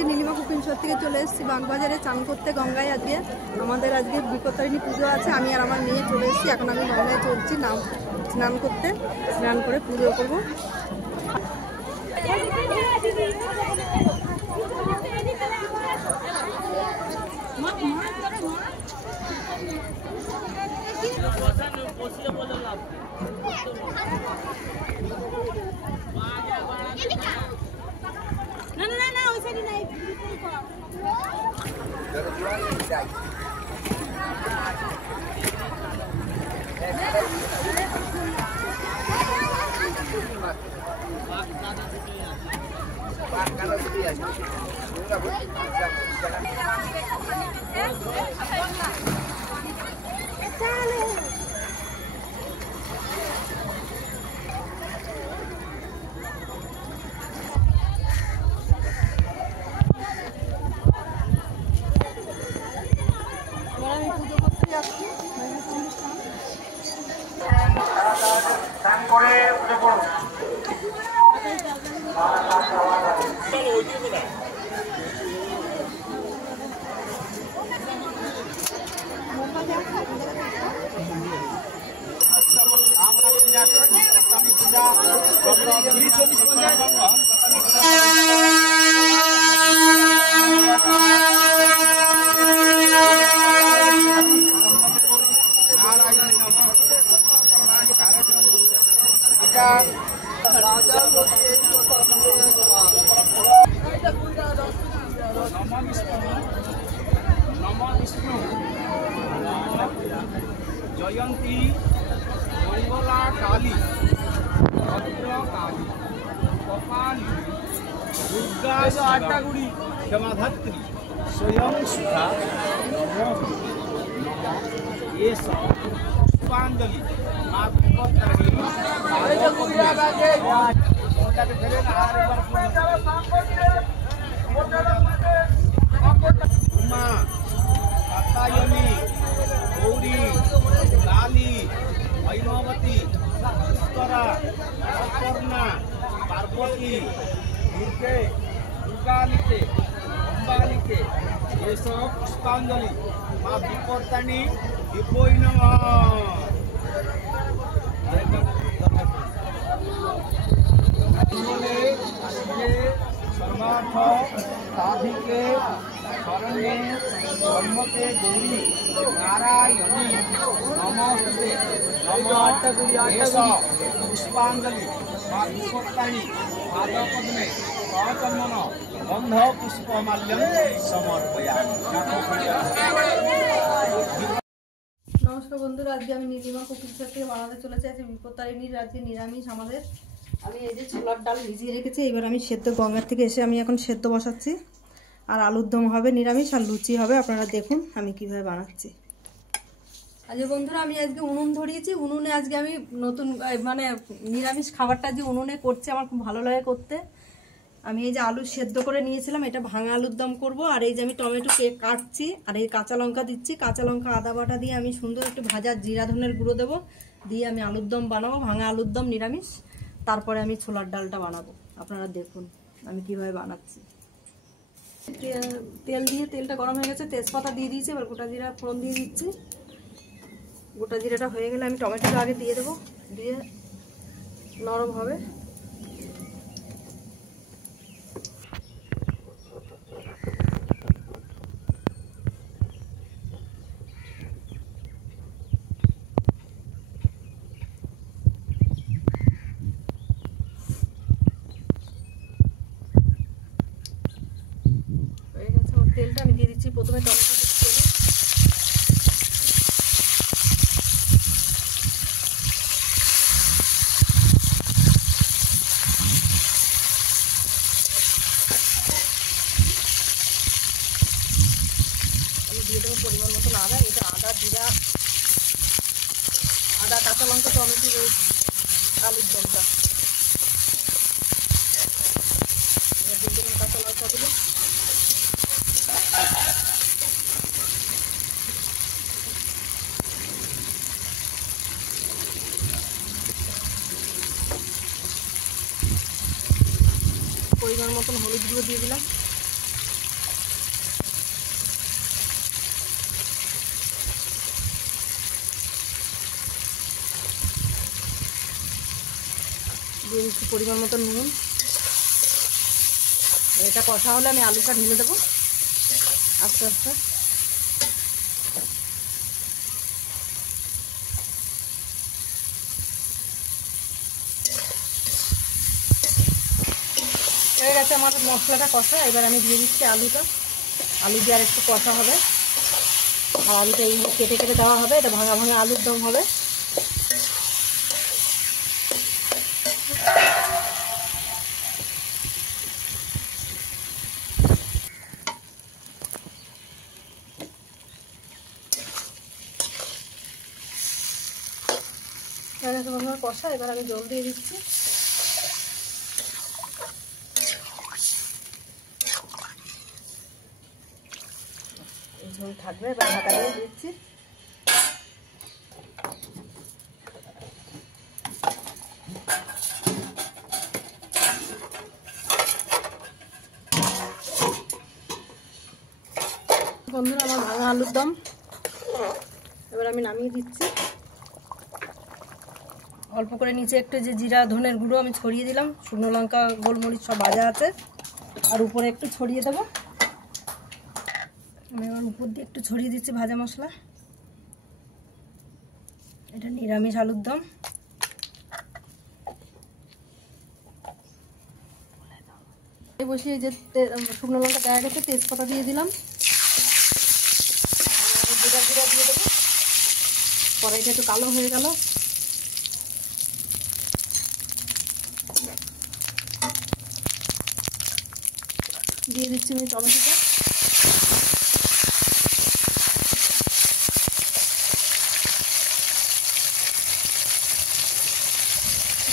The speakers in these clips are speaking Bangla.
এসেছি নীলিমা কুকিং শপ থেকে চলে এসেছি বাগবাজারে চান করতে গঙ্গায়। আমাদের আজকে বিপত্তারিণী পুজো আছে। আমি আর আমার মেয়ে চলে এসেছি। এখন আমি গঙ্গায় চলছি স্নান করতে। স্নান করে পুজো করবো। না না না ওই সাইডে নাই। जयंती मंगला काली भद्र काली कपाली दुर्गा आटागुड़ी क्षमाधात्री स्वयं सुधा ये सब पुष्पांजलि उमा कात्यायनी गौरी काली भैरवती उत्तरा अपर्णा पार्वती दुर्गे दुर्गालिके अम्बालिके ये सब पुष्पांजलि माँ विपत्तारिणी दिव्यै नमः। सर्वार्थ साधिके शरण्ये ब्रह्मके गौरी नारायणी नमस्ते नमः। पुष्पांजलि माँ विपत्तारिणी पादपद्मे सचंदन गंध पुष्पमाल्यं समर्पयामि। নমস্কার বন্ধুরা, আজকে আমি নীলিমা কুকিং শপ থেকে বানাতে চলেছি। আজকে বিপত্তারিণীর আজকে নিরামিষ আমাদের। আমি এই যে ছোলার ডাল ভিজিয়ে রেখেছি। এবার আমি সেদ্ধ গঙ্গার থেকে এসে আমি এখন সেদ্ধ বসাচ্ছি। আর আলুর দম হবে নিরামিষ, আর লুচি হবে। আপনারা দেখুন আমি কিভাবে বানাচ্ছি। আজকে বন্ধুরা আমি আজকে উনুন ধরিয়েছি। উনুনে আজকে আমি নতুন মানে নিরামিষ খাবারটা যে উনুনে করছি আমার খুব ভালো লাগে করতে। আমি এই যে আলু সেদ্ধ করে নিয়েছিলাম, এটা ভাঙা আলুর দম করব। আর এই যে আমি টমেটো কাটছি, আর এই কাঁচা লঙ্কা দিচ্ছি। কাঁচা লঙ্কা আদা বাটা দিয়ে আমি সুন্দর একটু ভাজা জিরা ধনের গুঁড়ো দেবো, দিয়ে আমি আলুর দম বানাবো, ভাঙা আলুর দম নিরামিষ। তারপরে আমি ছোলার ডালটা বানাবো। আপনারা দেখুন আমি কিভাবে বানাচ্ছি। তেল দিয়ে তেলটা গরম হয়ে গেছে, তেজপাতা দিয়ে দিয়েছি। এবার গোটা জিরা ফোড়ন দিয়ে দিচ্ছি। গোটা জিরাটা হয়ে গেলে আমি টমেটোটা আগে দিয়ে দেবো, দিয়ে নরম হবে। তেলটা আমি দিয়ে দিচ্ছি প্রথমে টমেটো তেলে। আমি দিয়ে দেবো পরিমাণ মতন আদা। এটা আদা জিরা আদা কাঁচা লঙ্কা টমেটো আলুর দমটা দিয়ে দেবেন। কাঁচা লঙ্কাগুলো পরিমাণ মতন হলুদ গুঁড়ো দিয়ে দিলাম। দিয়ে দিচ্ছি পরিমাণ মতো নুন। এটা কষা হলে আমি আলুটা ঢেলে দেবো আস্তে আস্তে। হয়ে গেছে আমার মশলাটা কষা। এবার আমি দিয়ে দিচ্ছি আলুটা। আলু দিয়ে আর একটু কষা হবে, আর আলুটা এইভাবে কেটে কেটে দেওয়া হবে। এটা ভাঙা ভাঙা আলুর দম হবে। কষা, এবার আমি জল দিয়ে দিচ্ছি। ঝোল থাকবে, এবার ঢাকা দিয়ে দিচ্ছি। বন্ধুরা আমার ভাঙা আলুর দম এবার আমি নামিয়ে দিচ্ছি। অল্প করে নিচে একটু যে জিরা ধনের গুঁড়ো আমি ছড়িয়ে দিলাম, শুকনো লঙ্কা গোলমরিচ সব ভাজা আছে, আর উপরে একটু ছড়িয়ে দেবো। আমি এবার উপর দিয়ে একটু ছড়িয়ে দিচ্ছি ভাজা মশলা। এটা নিরামিষ আলুর দম। বসিয়ে যে শুকনো লঙ্কা দেওয়া গেছে, তেজপাতা দিয়ে দিলাম, জিরা জিরা দিয়ে দেবো। কড়াইটা একটু কালো হয়ে গেল। দিয়ে দিচ্ছি আমি টমেটোটা।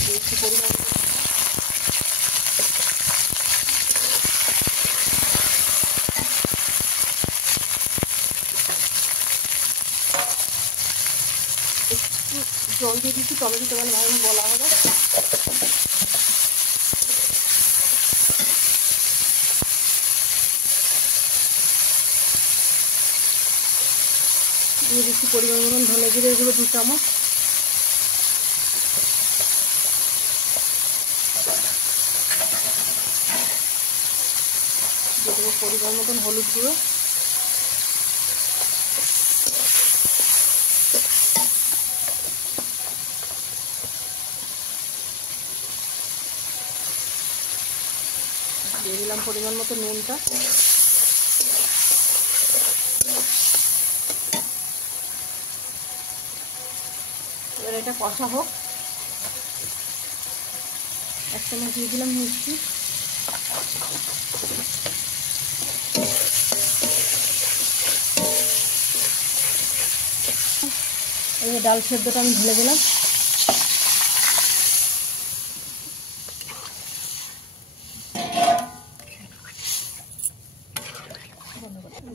দিচ্ছি পরিমাণ একটু জল দিয়ে দিচ্ছি। টমেটোটা মানে ভালো বলা হবে। দিয়ে দিচ্ছি পরিমাণ মতন ধনে জিরে গুঁড়ো 2 চামচ। দিয়ে দেবো পরিমাণ মতন হলুদ গুঁড়ো। দিয়ে দিলাম পরিমাণ মতো নুনটা। এবার এটা কষা হোক। 1 চামচ দিয়ে দিলাম মিষ্টি। এই যে ডাল সেদ্ধটা আমি ঢেলে দিলাম।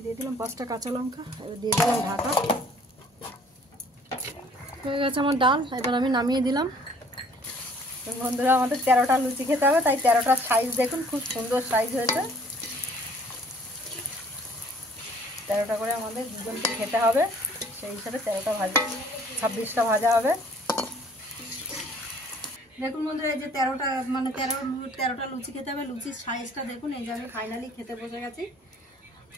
দিয়ে দিলাম 5টা কাঁচা লঙ্কা। এবার দিয়ে দিলাম ঢাকা। হয়ে গেছে আমার ডাল। এবার আমি নামিয়ে দিলাম। বন্ধুরা আমাদের 13টা লুচি খেতে হবে, তাই 13টার সাইজ দেখুন, খুব সুন্দর সাইজ হয়েছে। 13টা করে আমাদের দুজনকে খেতে হবে, সেই হিসাবে 13টা ভাজা, 26টা ভাজা হবে। দেখুন বন্ধুরা, এই যে 13টা মানে 13টা লুচি খেতে হবে। লুচির সাইজটা দেখুন। এই যে আমি ফাইনালি খেতে বসে গেছি।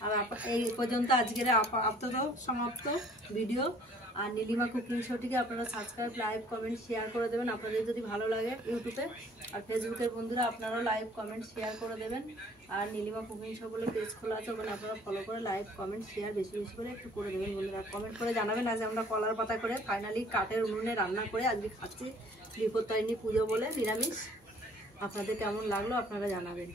আর এই পর্যন্ত আজকের আপাতত সমাপ্ত ভিডিও। আর নীলিমা কুকিং শোটিকে আপনারা সাবস্ক্রাইব, লাইক, কমেন্ট, শেয়ার করে দেবেন আপনাদের যদি ভালো লাগে ইউটিউবে। আর ফেসবুকের বন্ধুরা আপনারাও লাইক, কমেন্ট, শেয়ার করে দেবেন। আর নীলিমা কুকিং শো বলে পেজ খোলা আছে, ওখানে আপনারা ফলো করে লাইক, কমেন্ট, শেয়ার বেশি বেশি করে একটু করে দেবেন বন্ধুরা। কমেন্ট করে জানাবেন আজ আমরা কলার পাতা করে ফাইনালি কাঠের উনুনে রান্না করে আজকে খাচ্ছি। বিপত্তারিণী পুজো বলে নিরামিষ। আপনাদের কেমন লাগলো আপনারা জানাবেন।